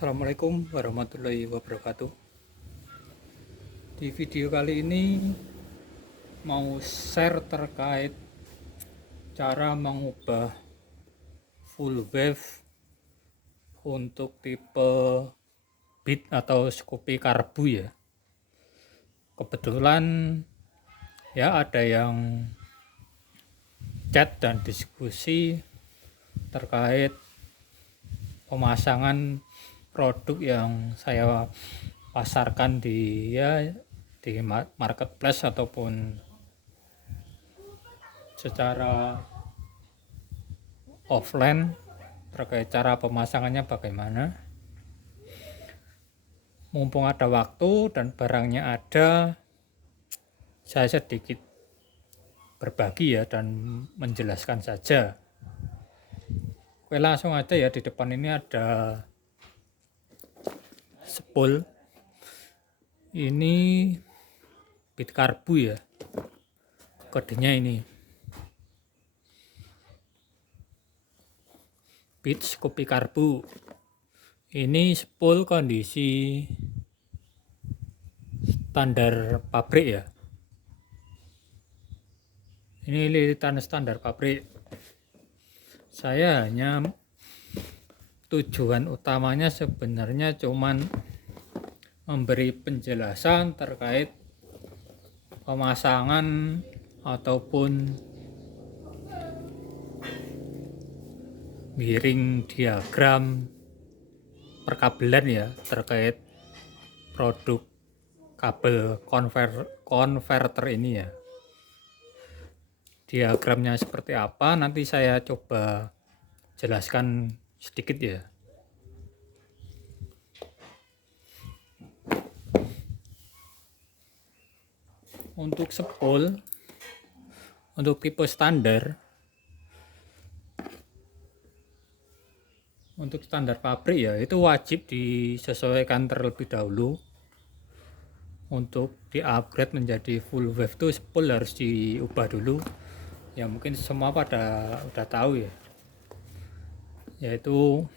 Assalamualaikum warahmatullahi wabarakatuh. Di video kali ini mau share terkait cara mengubah full wave untuk tipe beat atau Scoopy Karbu ya. Kebetulan ya ada yang chat dan diskusi terkait pemasangan produk yang saya pasarkan di marketplace ataupun secara offline terkait cara pemasangannya bagaimana. Mumpung ada waktu dan barangnya ada, saya sedikit berbagi ya dan menjelaskan saja. Oke, langsung aja ya. Di depan ini ada spool. Ini beat karbu ya. Kodenya ini. Beat Scoopy Karbu. Ini spool kondisi standar pabrik ya. Ini lilitan standar pabrik. Saya hanya tujuan utamanya sebenarnya cuman memberi penjelasan terkait pemasangan ataupun miring diagram perkabelan ya terkait produk kabel konverter ini ya. Diagramnya seperti apa nanti saya coba jelaskan sedikit ya. Untuk spool untuk tipe standar, untuk standar pabrik ya itu wajib disesuaikan terlebih dahulu. Untuk di-upgrade menjadi full wave itu spool harus diubah dulu. Ya mungkin semua pada udah tahu ya. Yaitu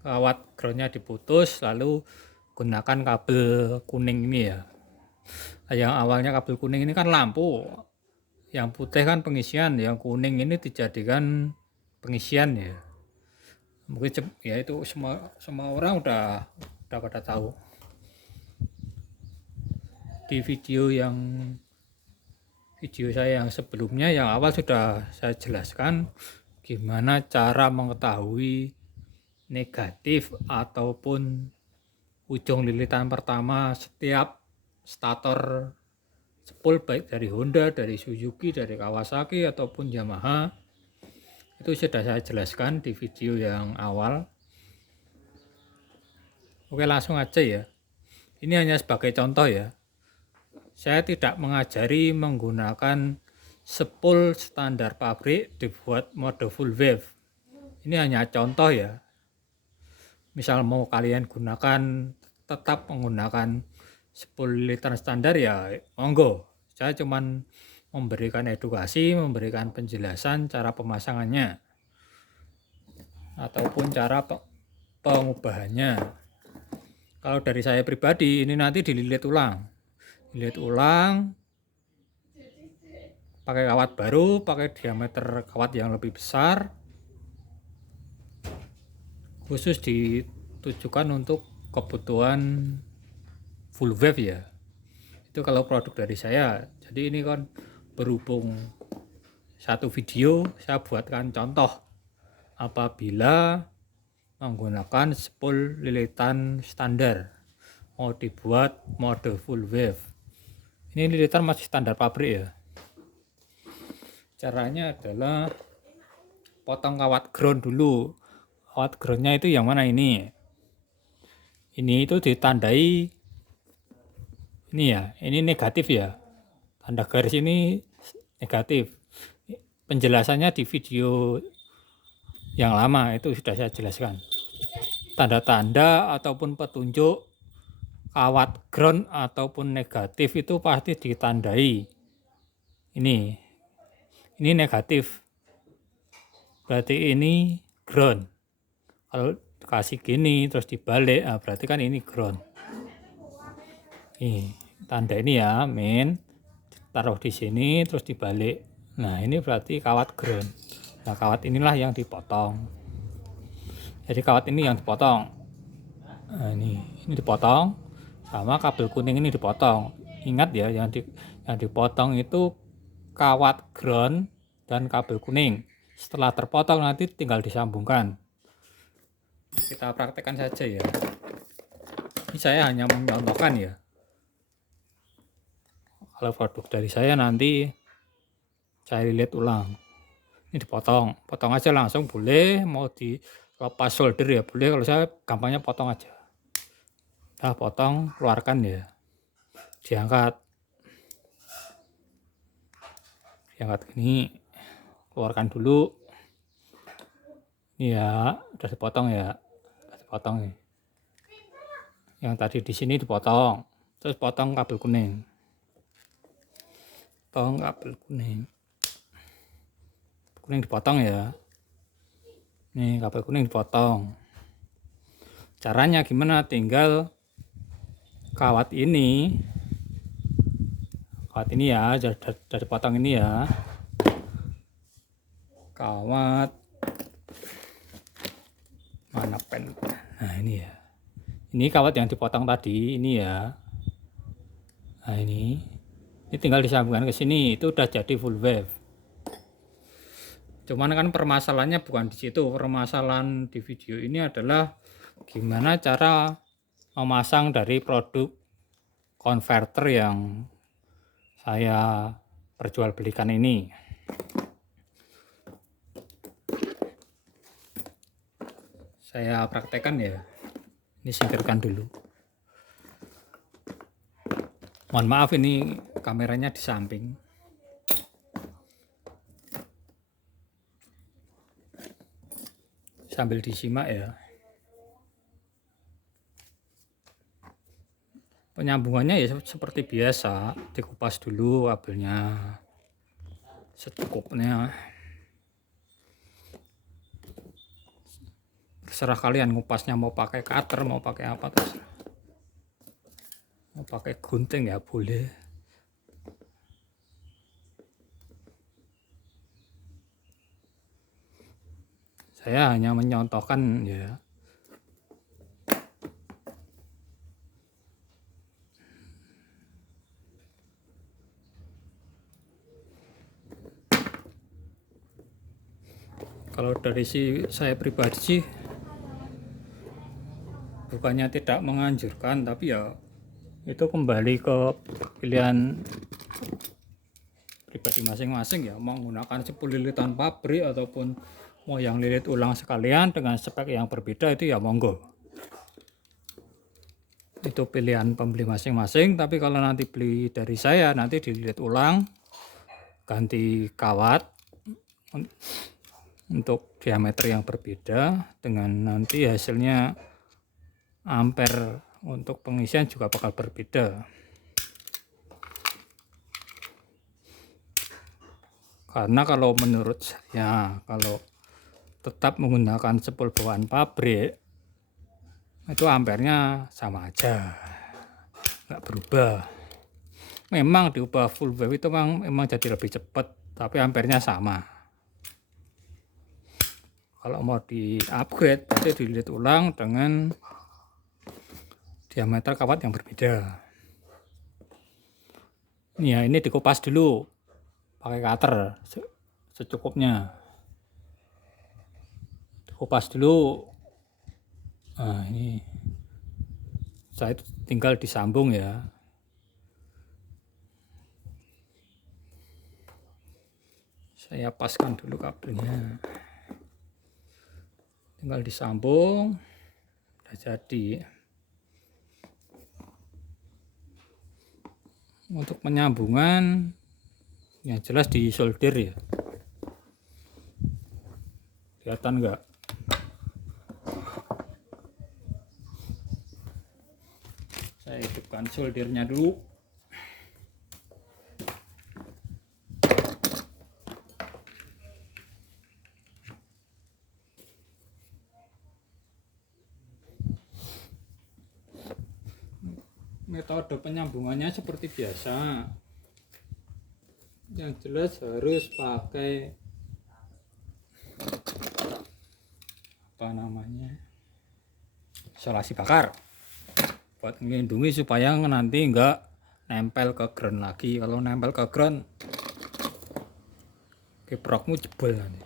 kawat groundnya diputus, lalu gunakan kabel kuning ini ya. Yang awalnya kabel kuning ini kan lampu, yang putih kan pengisian, yang kuning ini dijadikan pengisian ya. Mungkin ya itu semua orang udah pada tahu. Di video saya yang sebelumnya yang awal sudah saya jelaskan gimana cara mengetahui negatif ataupun ujung lilitan pertama setiap stator spool, baik dari Honda, dari Suzuki, dari Kawasaki ataupun Yamaha. Itu sudah saya jelaskan di video yang awal. Oke, langsung aja ya. Ini hanya sebagai contoh ya. Saya tidak mengajari menggunakan spool standar pabrik dibuat mode full wave. Ini hanya contoh ya. Misal mau kalian gunakan, tetap menggunakan spool lilitan standar ya monggo. Saya cuman memberikan edukasi, memberikan penjelasan cara pemasangannya ataupun cara pengubahannya. Kalau dari saya pribadi ini nanti dililit ulang pakai kawat baru, pakai diameter kawat yang lebih besar, khusus ditujukan untuk kebutuhan full wave ya. Itu kalau produk dari saya. Jadi ini kan berhubung satu video saya buatkan contoh apabila menggunakan spool lilitan standar mau dibuat mode full wave. Ini lilitan masih standar pabrik ya. Caranya adalah potong kawat ground dulu. Kawat groundnya itu yang mana ini? Ini itu ditandai ini ya, ini negatif ya. Tanda garis ini negatif. Penjelasannya di video yang lama itu sudah saya jelaskan. Tanda-tanda ataupun petunjuk kawat ground ataupun negatif itu pasti ditandai. Ini negatif. Berarti ini ground. kasih gini terus dibalik, nah, berarti kan ini ground. Nih tanda ini ya, main taruh di sini terus dibalik. Nah ini berarti kawat ground. Nah kawat inilah yang dipotong. Jadi kawat ini yang dipotong. Nah ini dipotong, sama kabel kuning ini dipotong. Ingat ya, yang dipotong itu kawat ground dan kabel kuning. Setelah terpotong nanti tinggal disambungkan. Kita praktekkan saja ya. Ini saya hanya mencontohkan ya. Kalau produk dari saya nanti saya lihat ulang. Ini dipotong, potong aja langsung boleh, mau dilepas solder ya boleh, kalau saya gampangnya potong aja. Nah potong, keluarkan ya, diangkat gini, keluarkan dulu. Ini ya udah dipotong ya, nih. Yang tadi di sini dipotong, terus potong kabel kuning. Kabel kuning dipotong ya. Nih kabel kuning dipotong. Caranya gimana? Tinggal kawat ini ya, dari potong ini ya. Kawat mana pen? Nah ini ya. Ini kawat yang dipotong tadi ini ya. Nah ini tinggal disambungkan ke sini, itu udah jadi full wave. Cuman kan permasalahannya bukan di situ. Permasalahan di video ini adalah gimana cara memasang dari produk konverter yang saya perjualbelikan ini. Saya praktekkan ya. Ini singkirkan dulu. Mohon maaf ini kameranya di samping. Sambil disimak ya. Penyambungannya ya seperti biasa, dikupas dulu kabelnya secukupnya. Terserah kalian ngupasnya, mau pakai cutter, mau pakai apa terserah. Mau pakai gunting ya boleh. Saya hanya menyontohkan ya. Kalau dari saya pribadi sih bukannya tidak menganjurkan, tapi ya itu kembali ke pilihan pribadi masing-masing ya, mau menggunakan sepul lilitan pabrik ataupun mau yang lilit ulang sekalian dengan spek yang berbeda, itu ya monggo, itu pilihan pembeli masing-masing. Tapi kalau nanti beli dari saya, nanti dililit ulang, ganti kawat untuk diameter yang berbeda, dengan nanti hasilnya ampere untuk pengisian juga bakal berbeda. Karena kalau menurut saya, kalau tetap menggunakan sepul bawaan pabrik, itu ampernya sama aja, nggak berubah. Memang diubah full wave itu memang jadi lebih cepat, tapi ampernya sama. Kalau mau di upgrade, pasti dililit ulang dengan diameter kawat yang berbeda. Ini ya, ini dikupas dulu pakai cutter secukupnya. Kupas dulu. Nah ini saya tinggal disambung ya. Saya paskan dulu kabelnya, tinggal disambung, udah jadi. Untuk penyambungan yang jelas di solder ya, kelihatan enggak? Saya hidupkan soldernya dulu. metode penyambungannya seperti biasa. Yang jelas harus pakai apa namanya, isolasi bakar buat melindungi supaya nanti enggak nempel ke ground lagi. Kalau nempel ke ground, kiprokmu jebol nanti.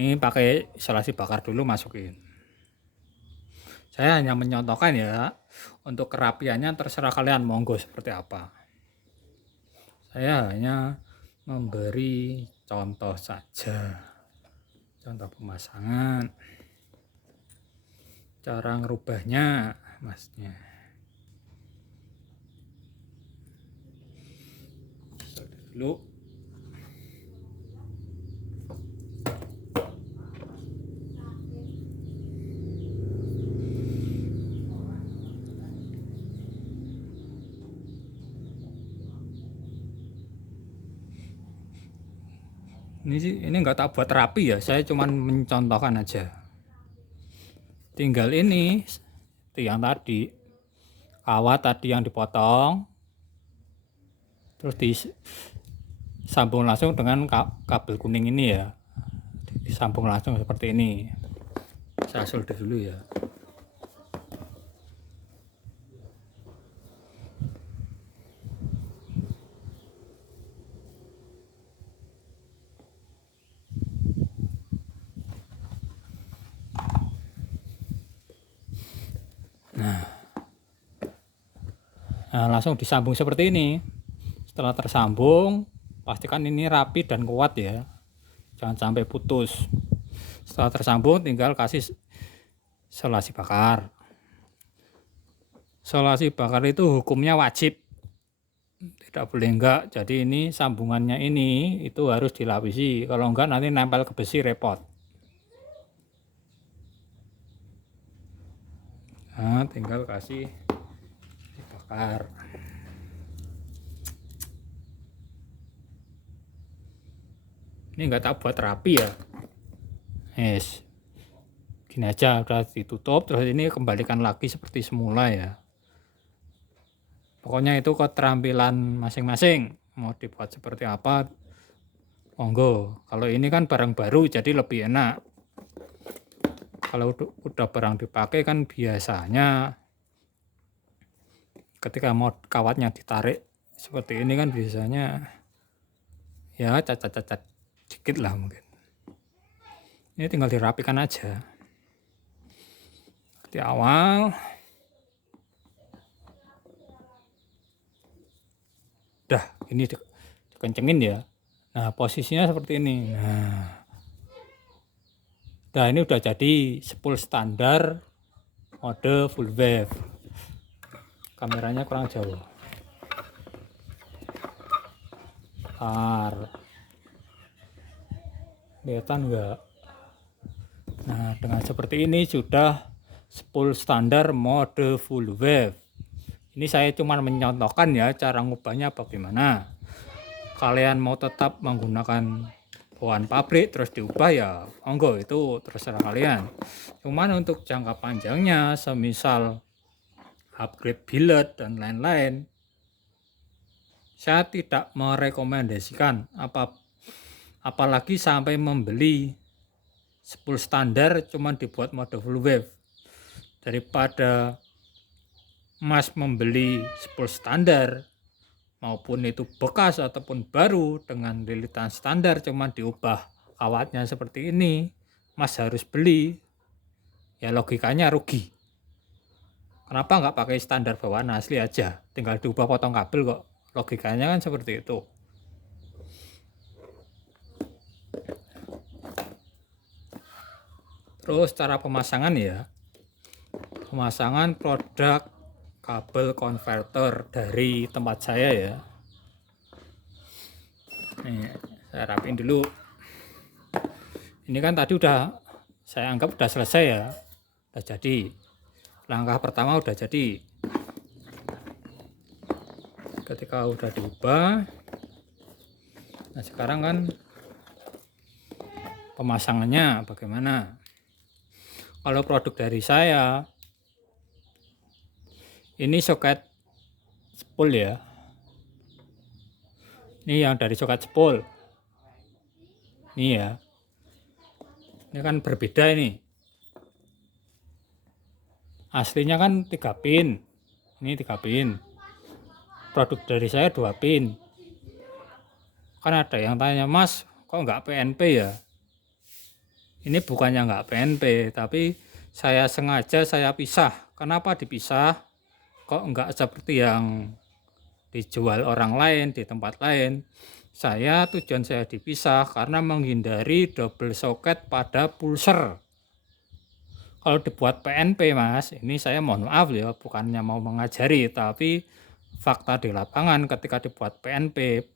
Ini pakai isolasi bakar dulu, masukin. Saya hanya menyontohkan ya, untuk kerapiannya terserah kalian monggo seperti apa. Saya hanya memberi contoh saja, contoh pemasangan, cara ngerubahnya masnya. Dulu ini nggak tak buat rapi ya, saya cuman mencontohkan aja. Tinggal ini tiang tadi, kawat tadi yang dipotong, terus disambung langsung dengan kabel kuning ini ya, disambung langsung seperti ini. Saya solder dulu ya. Nah, langsung disambung seperti ini. Setelah tersambung, pastikan ini rapi dan kuat ya, jangan sampai putus. Setelah tersambung, tinggal kasih isolasi bakar. Isolasi bakar itu hukumnya wajib, tidak boleh enggak. Jadi ini sambungannya ini itu harus dilapisi, kalau enggak nanti nempel ke besi repot. Nah, tinggal kasih bakar. Ini enggak tak buat rapi ya. Yes. Gini aja, udah ditutup, terus ini kembalikan lagi seperti semula ya. Pokoknya itu keterampilan masing-masing, mau dibuat seperti apa monggo. Kalau ini kan barang baru jadi lebih enak. Kalau udah barang dipakai kan biasanya ketika mau kawatnya ditarik seperti ini kan biasanya ya cacat-cacat dikit lah mungkin. Ini tinggal dirapikan aja. Di awal udah ini dikencengin ya. Nah, posisinya seperti ini. Nah, ini udah jadi spool standar mode full wave. Kameranya kurang jauh. Kelihatan enggak? Nah, dengan seperti ini sudah spool standar mode full wave. Ini saya cuma menyontohkan ya cara ngubahnya bagaimana. Kalian mau tetap menggunakan bahan pabrik terus diubah ya monggo, itu terserah kalian. Cuman untuk jangka panjangnya semisal upgrade billet dan lain-lain, saya tidak merekomendasikan apalagi sampai membeli spool standar cuman dibuat mode full wave. Daripada Mas membeli spool standar maupun itu bekas ataupun baru dengan lilitan standar cuman diubah kawatnya seperti ini, Mas harus beli, ya logikanya rugi. Kenapa nggak pakai standar bawaan asli aja, tinggal diubah potong kabel kok, logikanya kan seperti itu. Terus cara pemasangan ya, pemasangan produk kabel konverter dari tempat saya ya. Nih, saya rapin dulu. Ini kan tadi udah saya anggap udah selesai ya, udah jadi. Langkah pertama udah jadi. Ketika udah diubah, nah sekarang kan pemasangannya bagaimana? Kalau produk dari saya Ini soket spool ya. Ini yang dari soket spool. Ini ya. Ini kan berbeda ini. Aslinya kan 3 pin. Ini 3 pin. Produk dari saya 2 pin. Kan ada yang tanya, "Mas, kok nggak PNP ya?" Ini bukannya nggak PNP, tapi saya sengaja saya pisah. Kenapa dipisah? Kok nggak seperti yang dijual orang lain di tempat lain? Tujuan saya dipisah karena menghindari double socket pada pulser. Kalau dibuat PNP, Mas, ini saya mohon maaf ya, bukannya mau mengajari, tapi fakta di lapangan ketika dibuat PNP,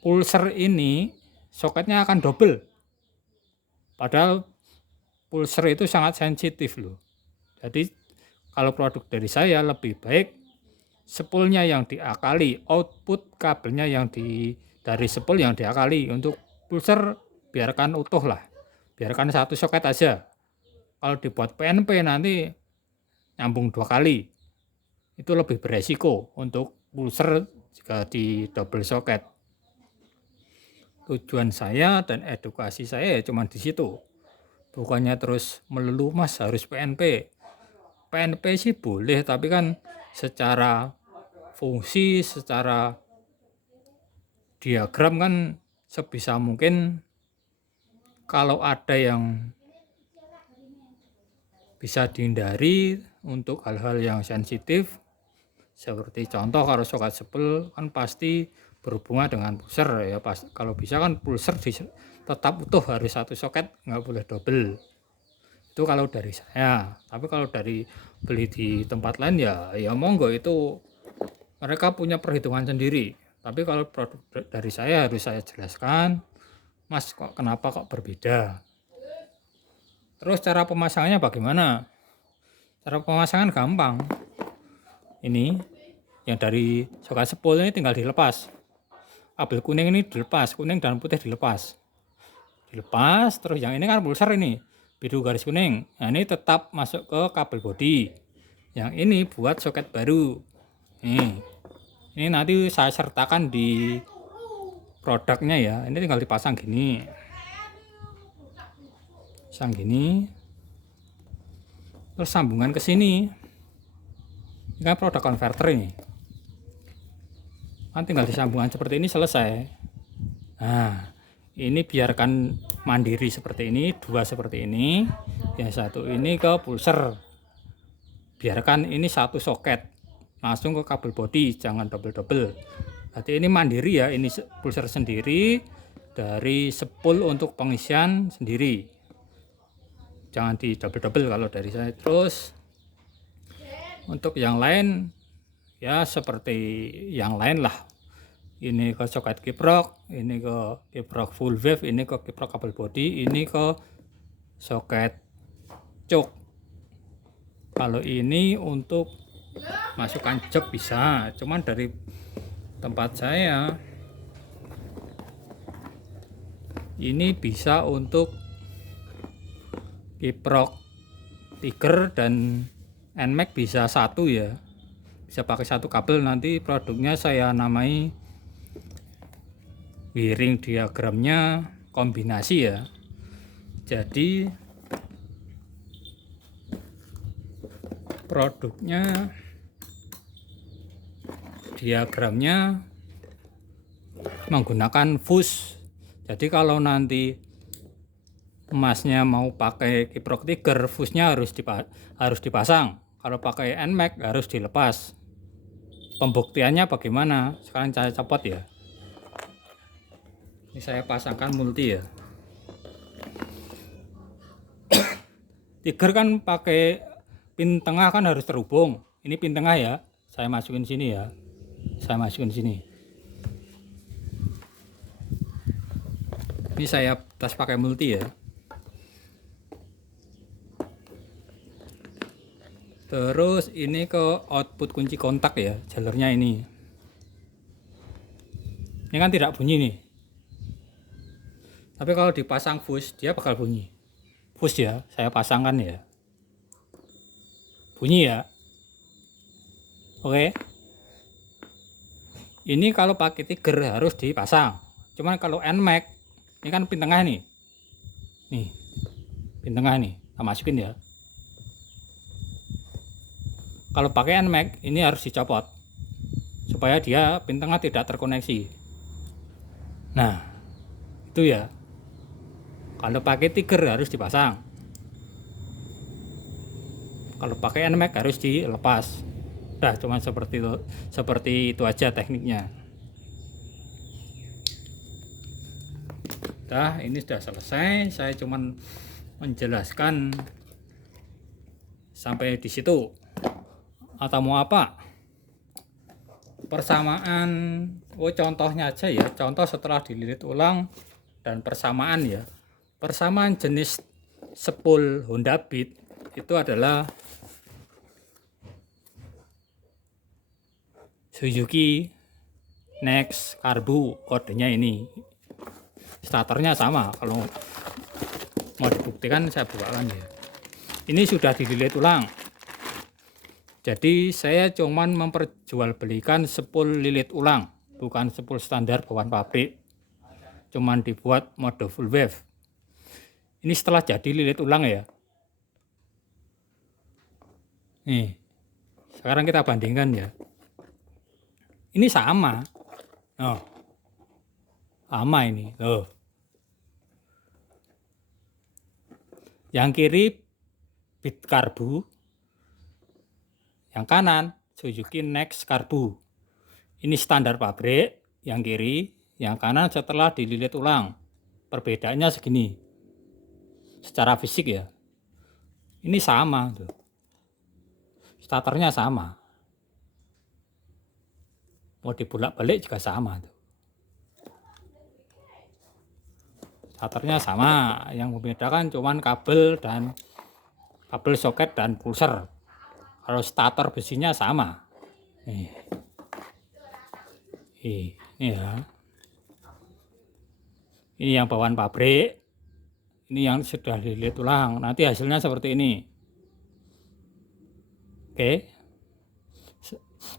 pulser ini soketnya akan double. Padahal pulser itu sangat sensitif loh. Jadi kalau produk dari saya lebih baik spoolnya yang diakali, output kabelnya yang dari spool yang diakali. Untuk pulser biarkan utuh lah, biarkan 1 soket aja. Kalau dibuat PNP nanti nyambung 2 kali, itu lebih beresiko untuk pulser jika di double socket. Tujuan saya dan edukasi saya ya cuma di situ. Bukannya terus melulu, "Mas harus PNP." PNP sih boleh, tapi kan secara fungsi, secara diagram kan sebisa mungkin kalau ada yang bisa dihindari untuk hal-hal yang sensitif, seperti contoh kalau soket spool kan pasti berhubungan dengan pulser ya, kalau bisa kan pulser tetap utuh, harus 1 soket, nggak boleh double. Itu kalau dari saya. Tapi kalau dari beli di tempat lain ya monggo, itu mereka punya perhitungan sendiri. Tapi kalau produk dari saya harus saya jelaskan, "Mas, kenapa kok berbeda?" Terus cara pemasangannya bagaimana? Cara pemasangan gampang. Ini yang dari soket spool ini tinggal dilepas. Kabel kuning ini dilepas, kuning dan putih dilepas. Terus yang ini kan pulser ini, biru garis kuning. Nah, ini tetap masuk ke kabel bodi. Yang ini buat soket baru. Ini nanti saya sertakan di produknya ya. Ini tinggal dipasang gini. Pasang gini. Terus sambungan ke sini. Ini kan produk konverter ini. Kan tinggal disambungan seperti ini, selesai. Nah, ini biarkan mandiri seperti ini, 2 seperti ini. Yang 1 ini ke pulser. Biarkan ini 1 soket. Langsung ke kabel bodi, jangan double-double. Berarti ini mandiri ya, ini pulser sendiri, dari spool untuk pengisian sendiri. Jangan di double-double kalau dari saya. Terus untuk yang lain ya seperti yang lain lah. Ini ke soket kiprok, ini ke kiprok full wave, ini ke kiprok kabel bodi, ini ke soket cok. Kalau ini untuk masukkan jok bisa, cuman dari tempat saya ini bisa untuk kiprok tiger dan nmax bisa 1 ya, bisa pakai 1 kabel. Nanti produknya saya namai wiring diagramnya kombinasi ya. Jadi produknya diagramnya menggunakan fuse. Jadi kalau nanti emasnya mau pakai kiprok tiger, fuse-nya harus dipasang. Kalau pakai nmax harus dilepas. Pembuktiannya bagaimana? Sekarang saya copot ya. Ini saya pasangkan multi ya. Tiger kan pakai pin tengah kan harus terhubung. Ini pin tengah ya. Saya masukin sini ya. Saya masukin sini. Ini saya tes pakai multi ya. Terus ini ke output kunci kontak ya, jalurnya ini. Ini kan tidak bunyi nih. Tapi kalau dipasang fuse dia bakal bunyi. Fuse ya, saya pasangkan ya. Bunyi ya. Oke. Ini kalau pakai Tiger harus dipasang. Cuman kalau NMAX, ini kan pin tengah nih. Nih, pin tengah nih. Kita masukin ya. Kalau pakai NMAX, ini harus dicopot. Supaya dia pin tengah tidak terkoneksi. Nah, itu ya. Kalau pakai Tiger harus dipasang. Kalau pakai NMAX harus dilepas. Udah, cuma seperti itu aja tekniknya. Nah, ini sudah selesai. Saya cuman menjelaskan sampai di situ. Atau mau apa? Persamaan, contohnya aja ya. Contoh setelah dililit ulang dan persamaan ya. Persamaan jenis spool Honda Beat itu adalah Suzuki Next Carbu, kodenya ini. Starternya sama, kalau mau dibuktikan saya bukakan ya. Ini sudah dililit ulang. Jadi saya cuman memperjualbelikan spool lilit ulang, bukan spool standar bawaan pabrik. Cuman dibuat mode full wave. Ini setelah jadi lilit ulang ya. Nih, sekarang kita bandingkan ya. Ini sama. Oh, sama ini. Oh. Yang kiri Beat Carbu, yang kanan Suzuki Next Carbu. Ini standar pabrik, yang kiri, yang kanan setelah dililit ulang. Perbedaannya segini. Secara fisik ya. Ini sama tuh. Starternya sama. Mau dibolak-balik juga sama tuh. Starternya sama, yang membedakan cuman kabel soket dan pulser. Kalau starter besinya sama. Ini ya. Ini yang bawaan pabrik. Ini yang sudah dililit ulang. Nanti hasilnya seperti ini. Oke.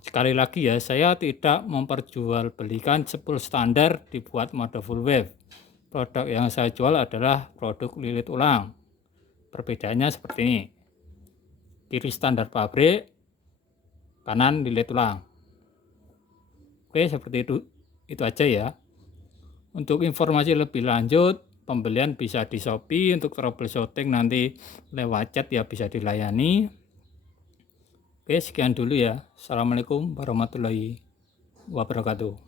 Sekali lagi ya, saya tidak memperjualbelikan spool standar dibuat mode full wave. Produk yang saya jual adalah produk lilit ulang. Perbedaannya seperti ini. Kiri standar pabrik, kanan lilit ulang. Oke, seperti itu aja ya. Untuk informasi lebih lanjut, pembelian bisa di Shopee. Untuk troubleshooting nanti lewat chat ya, bisa dilayani. Oke, sekian dulu ya. Assalamualaikum warahmatullahi wabarakatuh.